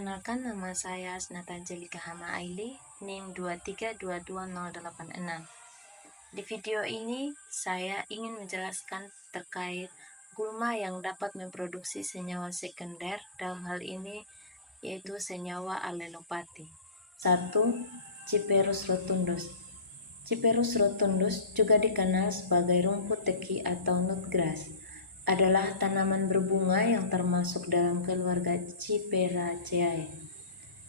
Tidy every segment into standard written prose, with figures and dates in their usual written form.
Perkenalkan, nama saya Asnata Angelika Hama Aili, NIM 2322086. Di video ini, saya ingin menjelaskan terkait gulma yang dapat memproduksi senyawa sekunder, dalam hal ini yaitu senyawa alelopati. 1. Cyperus rotundus. Cyperus rotundus juga dikenal sebagai rumput teki atau nutgrass, adalah tanaman berbunga yang termasuk dalam keluarga Cyperaceae.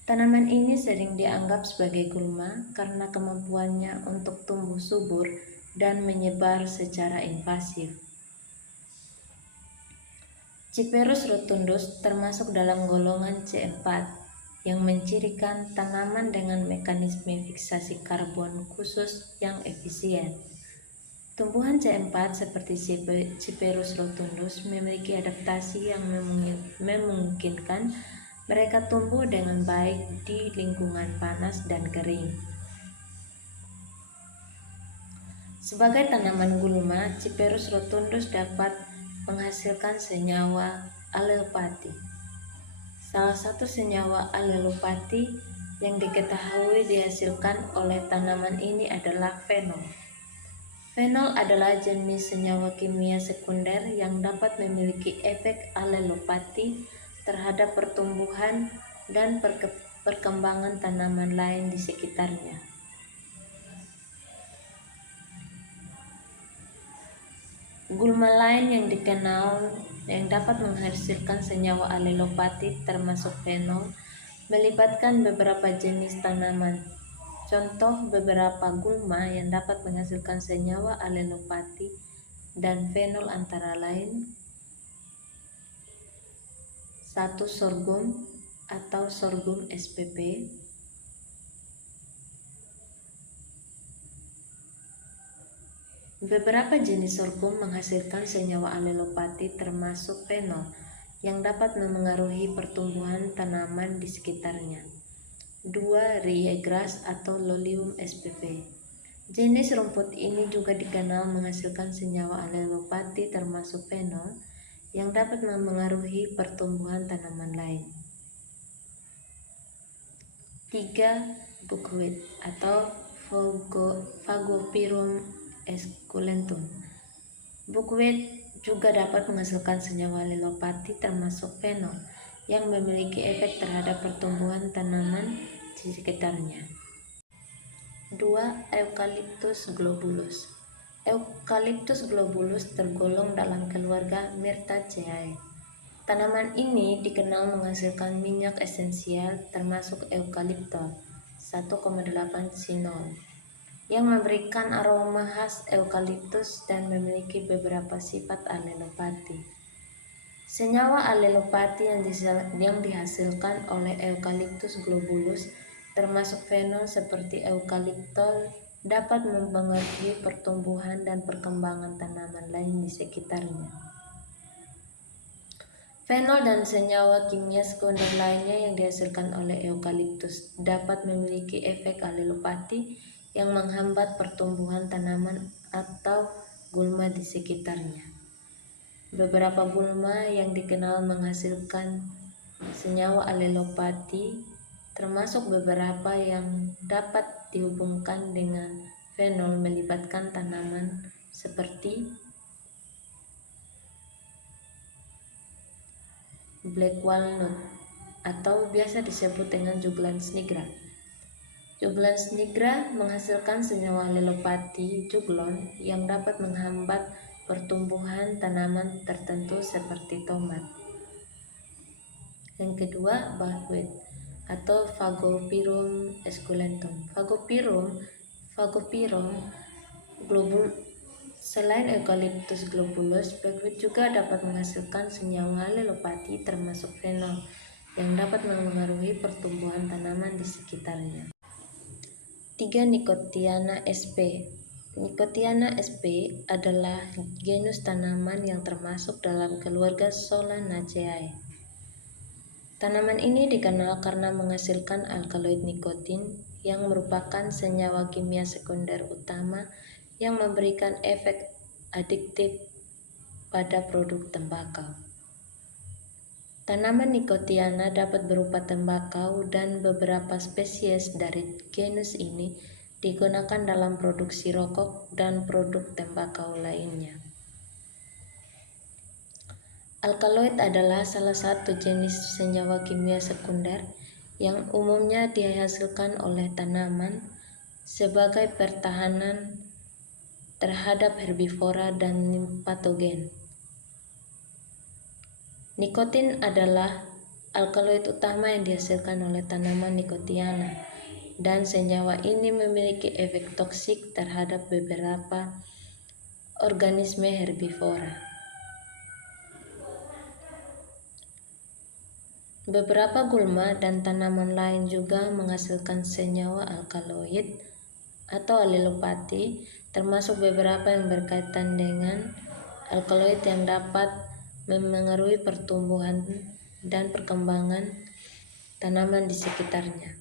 Tanaman ini sering dianggap sebagai gulma karena kemampuannya untuk tumbuh subur dan menyebar secara invasif. Cyperus rotundus termasuk dalam golongan C4 yang mencirikan tanaman dengan mekanisme fiksasi karbon khusus yang efisien. Tumbuhan C4 seperti Cyperus rotundus memiliki adaptasi yang memungkinkan mereka tumbuh dengan baik di lingkungan panas dan kering. Sebagai tanaman gulma, Cyperus rotundus dapat menghasilkan senyawa alelopati. Salah satu senyawa alelopati yang diketahui dihasilkan oleh tanaman ini adalah fenol. Fenol adalah jenis senyawa kimia sekunder yang dapat memiliki efek alelopati terhadap pertumbuhan dan perkembangan tanaman lain di sekitarnya. Gulma lain yang dikenal yang dapat menghasilkan senyawa alelopati termasuk fenol melibatkan beberapa jenis tanaman. Contoh beberapa gulma yang dapat menghasilkan senyawa alelopati dan fenol antara lain: 1. Sorghum atau sorghum spp. Beberapa jenis sorghum menghasilkan senyawa alelopati termasuk fenol yang dapat memengaruhi pertumbuhan tanaman di sekitarnya. 2. Ryegrass atau Lolium spp. Jenis rumput ini juga dikenal menghasilkan senyawa alelopati termasuk fenol yang dapat memengaruhi pertumbuhan tanaman lain. 3. Buckwheat atau Phagopyrum esculentum. Buckwheat juga dapat menghasilkan senyawa alelopati termasuk fenol yang memiliki efek terhadap pertumbuhan tanaman di sekitarnya. 2. Eucalyptus globulus. Eucalyptus globulus tergolong dalam keluarga Myrtaceae. Tanaman ini dikenal menghasilkan minyak esensial termasuk eukaliptol 1,8 sinol yang memberikan aroma khas eukaliptus dan memiliki beberapa sifat alelopati. Senyawa alelopati yang dihasilkan oleh Eucalyptus globulus termasuk fenol seperti eukaliptol dapat mempengaruhi pertumbuhan dan perkembangan tanaman lain di sekitarnya. Fenol dan senyawa kimia sekunder lainnya yang dihasilkan oleh eukaliptus dapat memiliki efek alelopati yang menghambat pertumbuhan tanaman atau gulma di sekitarnya. Beberapa gulma yang dikenal menghasilkan senyawa alelopati termasuk beberapa yang dapat dihubungkan dengan fenol melibatkan tanaman seperti black walnut atau biasa disebut dengan Juglans nigra. Juglans nigra menghasilkan senyawa alelopati juglon yang dapat menghambat pertumbuhan tanaman tertentu seperti tomat. Yang kedua, buckwheat atau Phagopyrum esculentum. Phagopyrum globulus. Selain Eucalyptus globulus, buckwheat juga dapat menghasilkan senyawa alelopati termasuk fenol yang dapat memengaruhi pertumbuhan tanaman di sekitarnya. 3. Nicotiana sp. Nicotiana sp adalah genus tanaman yang termasuk dalam keluarga Solanaceae. Tanaman ini dikenal karena menghasilkan alkaloid nikotin yang merupakan senyawa kimia sekunder utama yang memberikan efek adiktif pada produk tembakau. Tanaman Nicotiana dapat berupa tembakau dan beberapa spesies dari genus ini digunakan dalam produksi rokok dan produk tembakau lainnya. Alkaloid adalah salah satu jenis senyawa kimia sekunder yang umumnya dihasilkan oleh tanaman sebagai pertahanan terhadap herbivora dan patogen. Nikotin adalah alkaloid utama yang dihasilkan oleh tanaman Nicotiana, dan senyawa ini memiliki efek toksik terhadap beberapa organisme herbivora. Beberapa gulma dan tanaman lain juga menghasilkan senyawa alkaloid atau alelopati, termasuk beberapa yang berkaitan dengan alkaloid yang dapat memengaruhi pertumbuhan dan perkembangan tanaman di sekitarnya.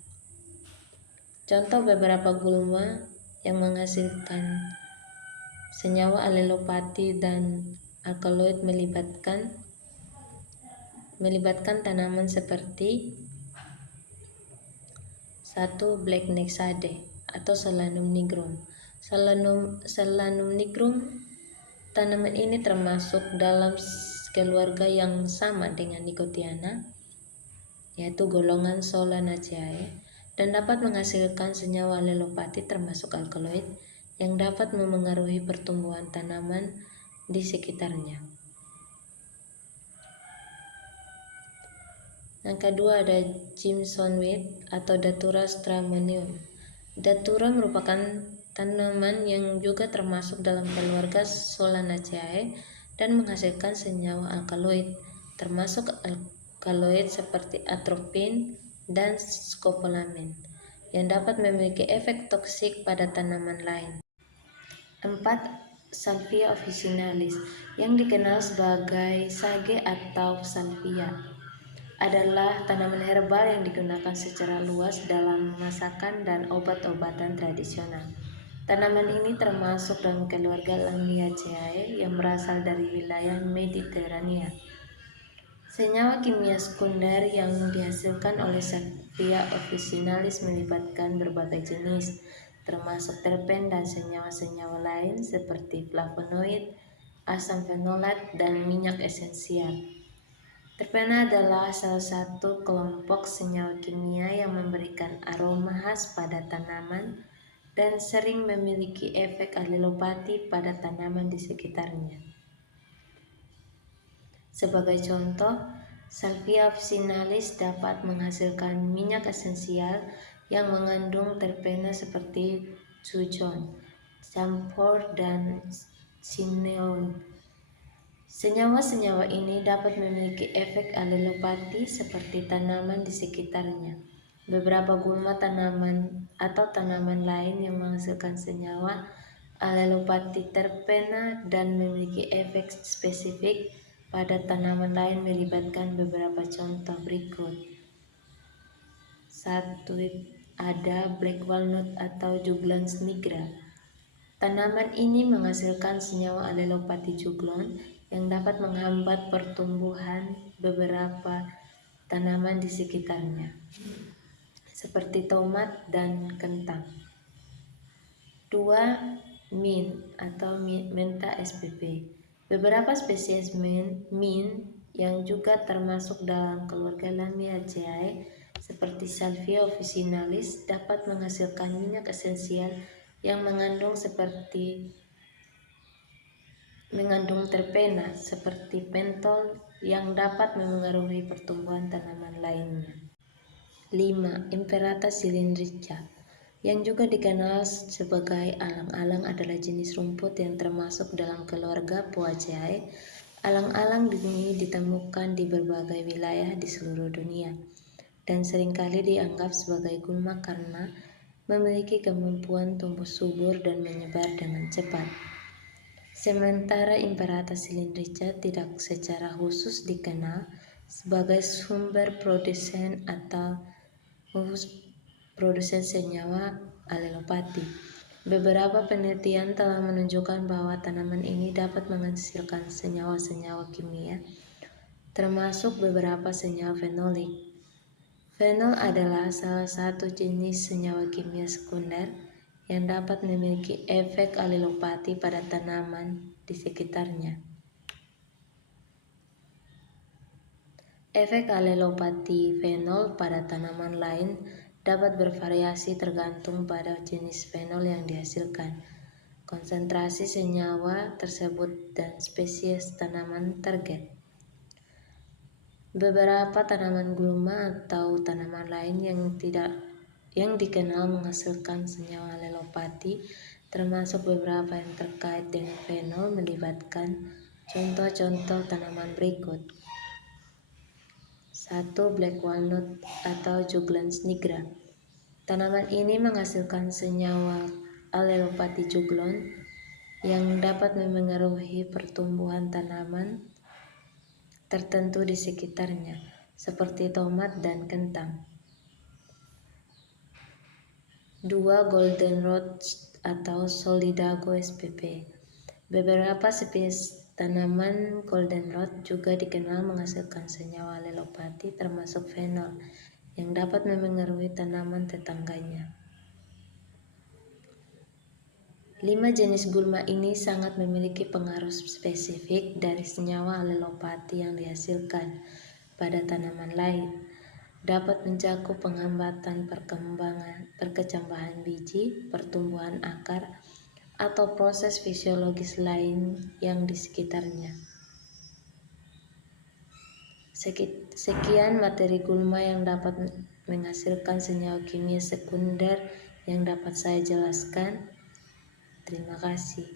Contoh beberapa gulma yang menghasilkan senyawa alelopati dan alkaloid melibatkan tanaman seperti 1. Blackneck Shade atau Solanum nigrum. Solanum nigrum, tanaman ini termasuk dalam keluarga yang sama dengan Nicotiana, yaitu golongan Solanaceae, dan dapat menghasilkan senyawa alelopati termasuk alkaloid yang dapat memengaruhi pertumbuhan tanaman di sekitarnya. Yang kedua ada Jimsonweed atau Datura stramonium. Datura merupakan tanaman yang juga termasuk dalam keluarga Solanaceae dan menghasilkan senyawa alkaloid, termasuk alkaloid seperti atropin dan scopolamin, yang dapat memiliki efek toksik pada tanaman lain. 4. Salvia officinalis, yang dikenal sebagai sage atau salvia, adalah tanaman herbal yang digunakan secara luas dalam masakan dan obat-obatan tradisional. Tanaman ini termasuk dalam keluarga Lamiaceae yang berasal dari wilayah Mediterania. Senyawa kimia sekunder yang dihasilkan oleh Salvia officinalis melibatkan berbagai jenis, termasuk terpen dan senyawa-senyawa lain seperti flavonoid, asam fenolat, dan minyak esensial. Terpena adalah salah satu kelompok senyawa kimia yang memberikan aroma khas pada tanaman dan sering memiliki efek alelopati pada tanaman di sekitarnya. Sebagai contoh, Salvia officinalis dapat menghasilkan minyak esensial yang mengandung terpena seperti suzon, camphor, dan cineol. Senyawa-senyawa ini dapat memiliki efek alelopati seperti tanaman di sekitarnya. Beberapa gulma tanaman atau tanaman lain yang menghasilkan senyawa alelopati terpena dan memiliki efek spesifik pada tanaman lain melibatkan beberapa contoh berikut. 1. Ada black walnut atau Juglans nigra. Tanaman ini menghasilkan senyawa alelopati juglon yang dapat menghambat pertumbuhan beberapa tanaman di sekitarnya, seperti tomat dan kentang. 2. Mint atau Mentha spp. Beberapa spesies mint yang juga termasuk dalam keluarga Lamiaceae seperti Salvia officinalis dapat menghasilkan minyak esensial yang mengandung terpena seperti pentol yang dapat memengaruhi pertumbuhan tanaman lainnya. 5. Imperata cylindrica, yang juga dikenal sebagai alang-alang, adalah jenis rumput yang termasuk dalam keluarga Poaceae. Alang-alang ini ditemukan di berbagai wilayah di seluruh dunia dan seringkali dianggap sebagai gulma karena memiliki kemampuan tumbuh subur dan menyebar dengan cepat. Sementara Imperata cylindrica tidak secara khusus dikenal sebagai sumber produsen senyawa alelopati. Beberapa penelitian telah menunjukkan bahwa tanaman ini dapat menghasilkan senyawa-senyawa kimia termasuk beberapa senyawa fenolik. Fenol adalah salah satu jenis senyawa kimia sekunder yang dapat memiliki efek alelopati pada tanaman di sekitarnya. Efek alelopati fenol pada tanaman lain dapat bervariasi tergantung pada jenis fenol yang dihasilkan, konsentrasi senyawa tersebut, dan spesies tanaman target. Beberapa tanaman gulma atau tanaman lain yang dikenal menghasilkan senyawa alelopati, termasuk beberapa yang terkait dengan fenol, melibatkan contoh-contoh tanaman berikut. 1. Black walnut atau Juglans nigra. Tanaman ini menghasilkan senyawa alelopati juglon yang dapat memengaruhi pertumbuhan tanaman tertentu di sekitarnya, seperti tomat dan kentang. 2. Goldenrod atau Solidago spp. Beberapa spesies tanaman goldenrod juga dikenal menghasilkan senyawa alelopati termasuk fenol yang dapat memengaruhi tanaman tetangganya. 5 jenis gulma ini sangat memiliki pengaruh spesifik dari senyawa alelopati yang dihasilkan pada tanaman lain. Dapat mencakup penghambatan perkecambahan biji, pertumbuhan akar, atau proses fisiologis lain yang di sekitarnya. Sekian materi gulma yang dapat menghasilkan senyawa kimia sekunder yang dapat saya jelaskan. Terima kasih.